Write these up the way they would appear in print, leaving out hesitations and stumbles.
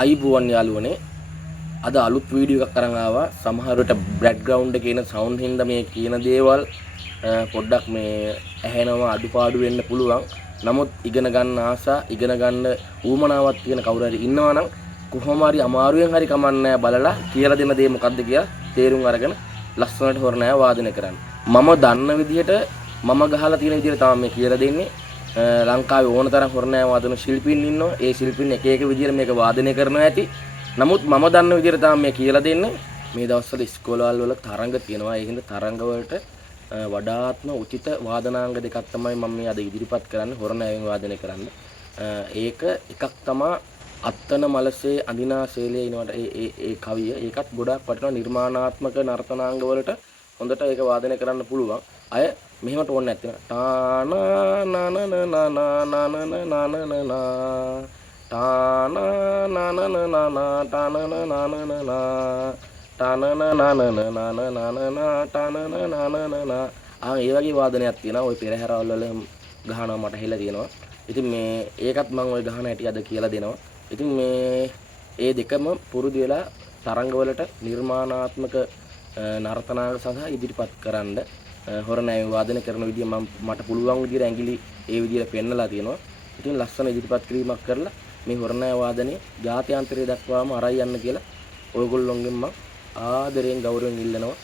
ආයිබුවන් යාළුවනේ අද අලුත් වීඩියෝ එකක් අරන් ආවා. සමහර විට බෑග්ග්‍රවුන්ඩ් එකේ එන සවුන්ඩ් හින්දා මේ කියන දේවල් පොඩ්ඩක් මේ ඇහෙනවා අඩුපාඩු වෙන්න පුළුවන්. නමුත් ඉගෙන ගන්න ආසා ඉගෙන ගන්න ඌමනාවක් තියෙන කවුරු හරි ඉන්නවා නම් කොහොම හරි අමාරුවෙන් හරි කමන්නේ බලලා කියලා දෙන දේ මොකද්ද කියලා තේරුම් අරගෙන ලස්සනට හොරණෑ වාදනය කරන්න. මම දන්න විදිහට මම ගහලා තියෙන විදිහට තමයි මේ කියලා දෙන්නේ. ලංකාවේ ඕන තරම් හොරණෑ වාදන ශිල්පීන් ඉන්නවා. ඒ ශිල්පීන් එක එක විදිහට මේක වාදනය කරනවා ඇති. නමුත් මම දන්න විදිහට තමයි මේ කියලා දෙන්නේ. මේ දවස්වල ඉස්කෝලවල වල තරංග තියෙනවා. ඒ හින්දා තරංග වලට වඩාත්ම උචිත වාදනාංග දෙකක් තමයි මම මේ අද ඉදිරිපත් කරන්නේ හොරණෑවෙන් වාදනය කරන්න. ඒක එකක් තමයි අත්තන මලසේ අඳිනා ශෛලයේ ඉනවට ඒ කවිය. ඒකත් ගොඩාක් වටිනවා නිර්මාණාත්මක නර්තනාංග වලට හොඳට ඒක වාදනය කරන්න පුළුවන්. අය මෙහෙමට ඕනේ නැත්නම් ටානා නනන නනන ඒ වගේ වාදනයක් තියෙනවා. ওই පෙරහැරවල වල ගහනවා මට හෙලා තියෙනවා. ඉතින් මේ ඒකත් මම ওই ගහන හැටි අද කියලා දෙනවා. ඉතින් මේ ඒ දෙකම පුරුදු වෙලා තරංග වලට නිර්මාණාත්මක නර්තනාංග සඳහා ඉදිරිපත් කරන්න හොරණෑවෙන් වාදනය කරන විදිය මට පුළුවන් විදියට ඇඟිලි ඒ විදියට පෙන්නලා තියෙනවා. ඉතින් ලස්සන ඉදිරිපත් කිරීමක් කරලා මේ හොරණෑ වාදනය ජාත්‍යන්තරය දක්වාම අරයි යන්න කියලා ඔයගොල්ලොන්ගෙන් මම ආදරයෙන් ගෞරවයෙන් ඉල්ලනවා.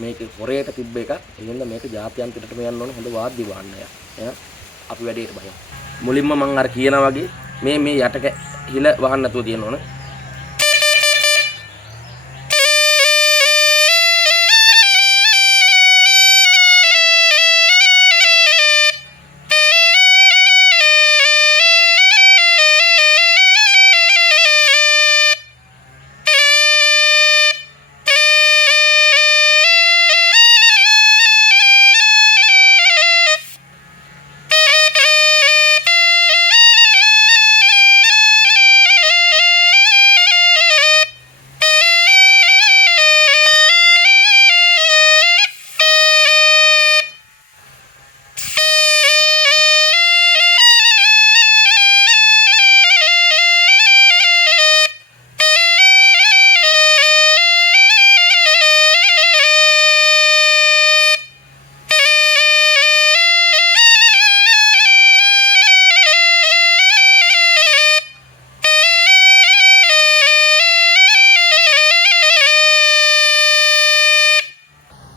මේක හොරේට තිබ්බ එකක්. ඒ හින්දා මේක ජාත්‍යන්තරයටම යන්න ඕන හොඳ වාද්‍ය වාදනයක්. එහෙනම් අපි වැඩේට බලමු. මුලින්ම මම අර කියනා වගේ මේ යටක හිල වහන්න නැතුව තියෙන්න ඕන.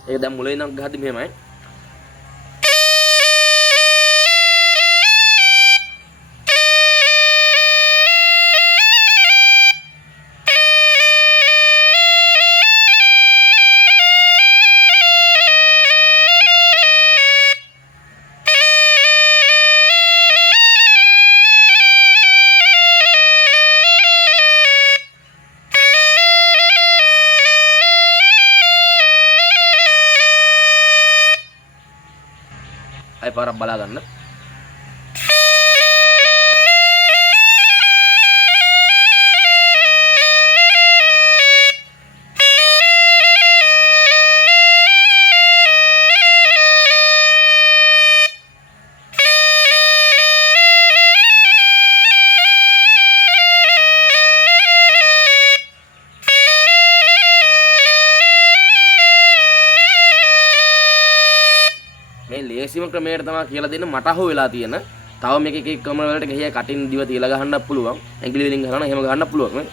ඒක දැන් මුලින් ඉඳන් ගහද්දි මෙහෙමයි. අය පාරක් බලා ගන්න. මේ ලේසිම ක්‍රමයට තමයි කියලා දෙන්න මට අහු වෙලා තියෙන. තව මේක එක එක ක්‍රම වලට ගිහිය කටින් දිව තියලා ගහන්නත් පුළුවන්. ඇඟිලි වලින් ගහනවා එහෙම ගහන්නත් පුළුවන්.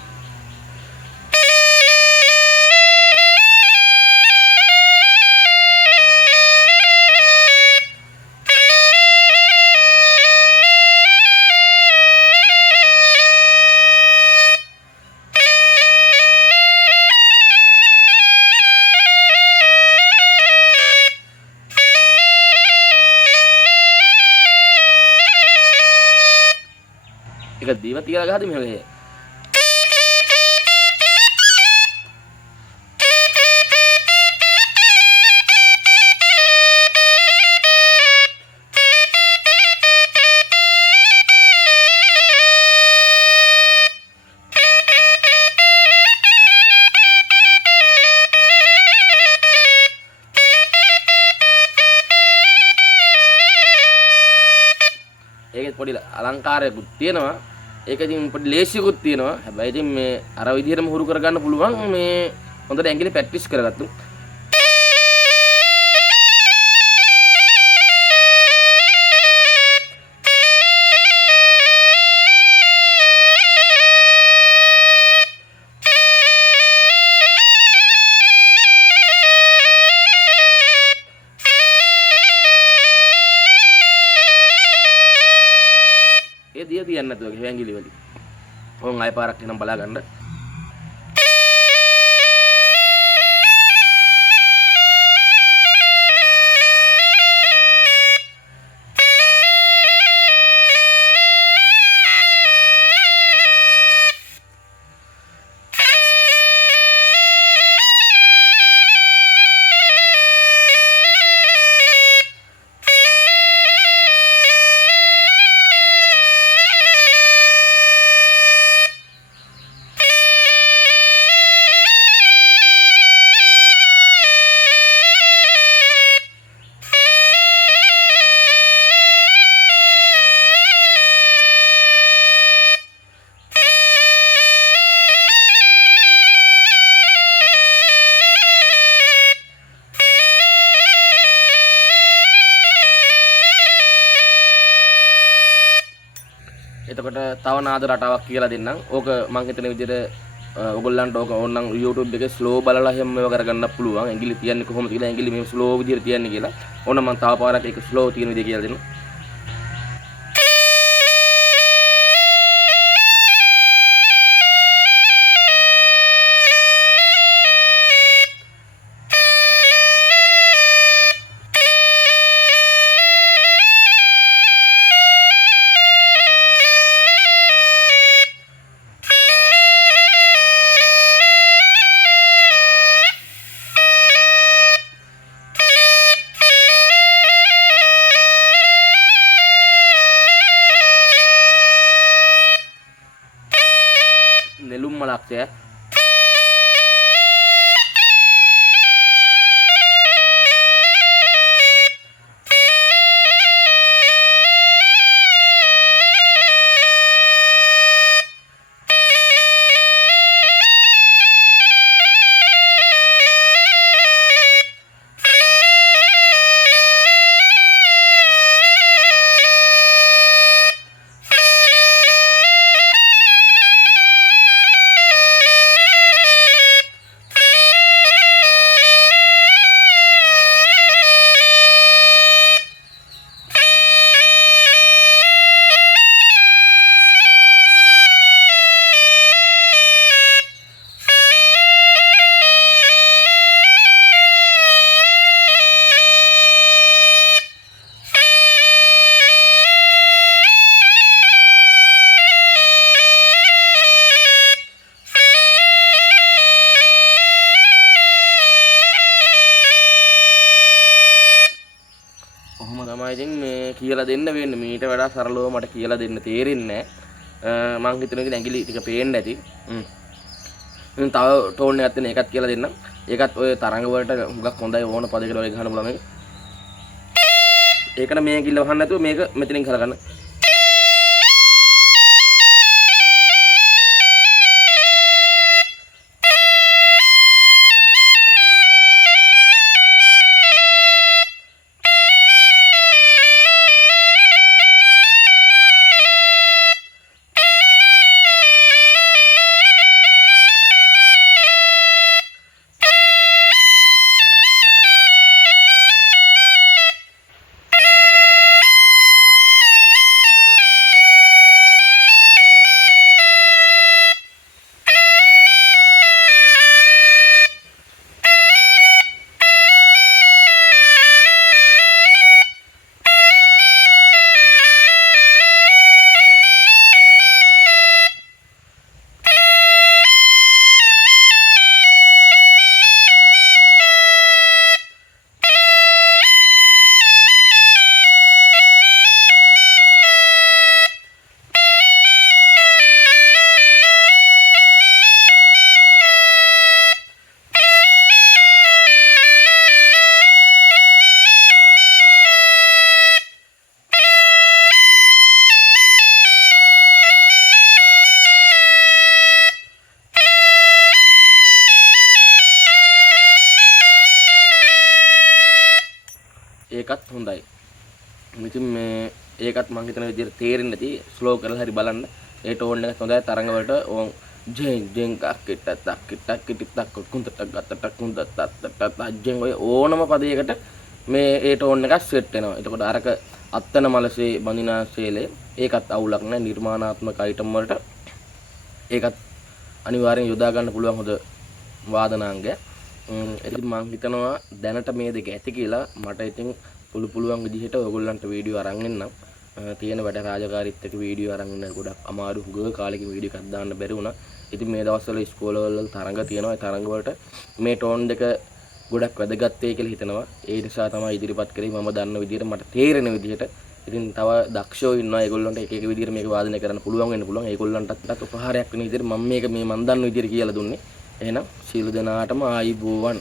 ඒක දිව තියලා ගහද්දි මෙහෙම ගහේ. ඒකෙත් පොඩි අලංකාරයකුත් තියෙනවා. ඒක ඉතින් පොඩි ලේසියකුත් තියෙනවා. හැබැයි ඉතින් මේ අර විදිහටම හුරු කරගන්න පුළුවන් මේ හොඳට ඇඟිලි ප්‍රැක්ටිස් කරගත්තු. ඒ දිය තියන්නේ නැතුව ඇඟිලි වලින්. ඕන් ආය පාරක් එනම් බලා ගන්න. එතකොට තව නාද රටාවක් කියලා දෙන්නම්. ඕක මං හිතන විදිහට ඔයගොල්ලන්ට ඕක ඕනනම් YouTube එකේ ස්ලෝ බලලා හැම මේවා කරගන්න පුළුවන්. ඇඟිලි තියන්නේ කොහොමද කියලා, ඇඟිලි මේ ස්ලෝ විදිහට තියන්නේ කියලා. ඕන මං තව පාරක් ඒක ස්ලෝ තියෙන විදිහ කියලා දෙන්නම්. නෙළුම් මලක්ය. තමයි ඉතින් මේ කියලා දෙන්න වෙන්නේ. මීට වඩා සරලව මට කියලා දෙන්න තේරෙන්නේ නැහැ. මං හිතන විදිහට ඇඟිලි ටික පේන්නේ නැති. තව ටෝන් එකක් තියෙන එකක් කියලා දෙන්නම්. ඒකත් ඔය තරංග වලට හුඟක් හොඳයි ඕන පදයකට වගේ ගහන්න පුළුවන් මේක. ඒකට මේ ඇඟිල්ල වහන්න නැතුව මේක මෙතනින් කරගන්න. ඒකත් මම හිතන විදිහට තේරෙන්නේ නැති ස්ලෝ කරලා හරි බලන්න. ඒ ටෝන් එක හොඳයි තරංග වලට ඕන් ජෙන් ජෙන් කක්කිට තක්කිට කිටික් කුන්තට ගත්තට කුන්තට තත් අජෙන් ඔය ඕනම පදයකට මේ ඒ ටෝන් එක සෙට් වෙනවා. එතකොට අරක අත්තන මලසේ බඳිනාසේලේ ඒකත් අවුලක් නැහැ. නිර්මාණාත්මක අයිටම් වලට ඒකත් අනිවාර්යෙන් යොදා ගන්න පුළුවන් හොඳ වාදනාංගයක්. ඉතින් මම හිතනවා දැනට මේ දෙක ඇති කියලා. මට ඉතින් පුළුවන් විදිහට ඔයගොල්ලන්ට වීඩියෝ අරන් එන්නම්. තියෙන වැඩ රාජකාරීත් එක්ක වීඩියෝ අරන් ඉන්න ගොඩක් අමාරු හුඟ කාලෙකින් වීඩියෝ එකක් දාන්න බැරි වුණා. ඉතින් මේ දවස්වල ඉස්කෝලවල තරඟ තියෙනවා. ඒ තරඟ වලට මේ ටෝන් දෙක ගොඩක් වැදගත් වෙයි කියලා හිතනවා. ඒ නිසා තමයි ඉදිරිපත් කරේ මම දන්න විදිහට මට තේරෙන විදිහට. ඉතින් තව දක්ෂයෝ ඉන්නවා. ඒගොල්ලන්ට එක එක විදිහට මේක වාදනය කරන්න පුළුවන් වෙන්න පුළුවන්. ඒගොල්ලන්ටත් උපහාරයක් වෙන විදිහට මම මේක මේ මන් දන්න විදිහට කියලා දුන්නේ. එහෙනම් සියලු දෙනාටම ආයිබෝවන්.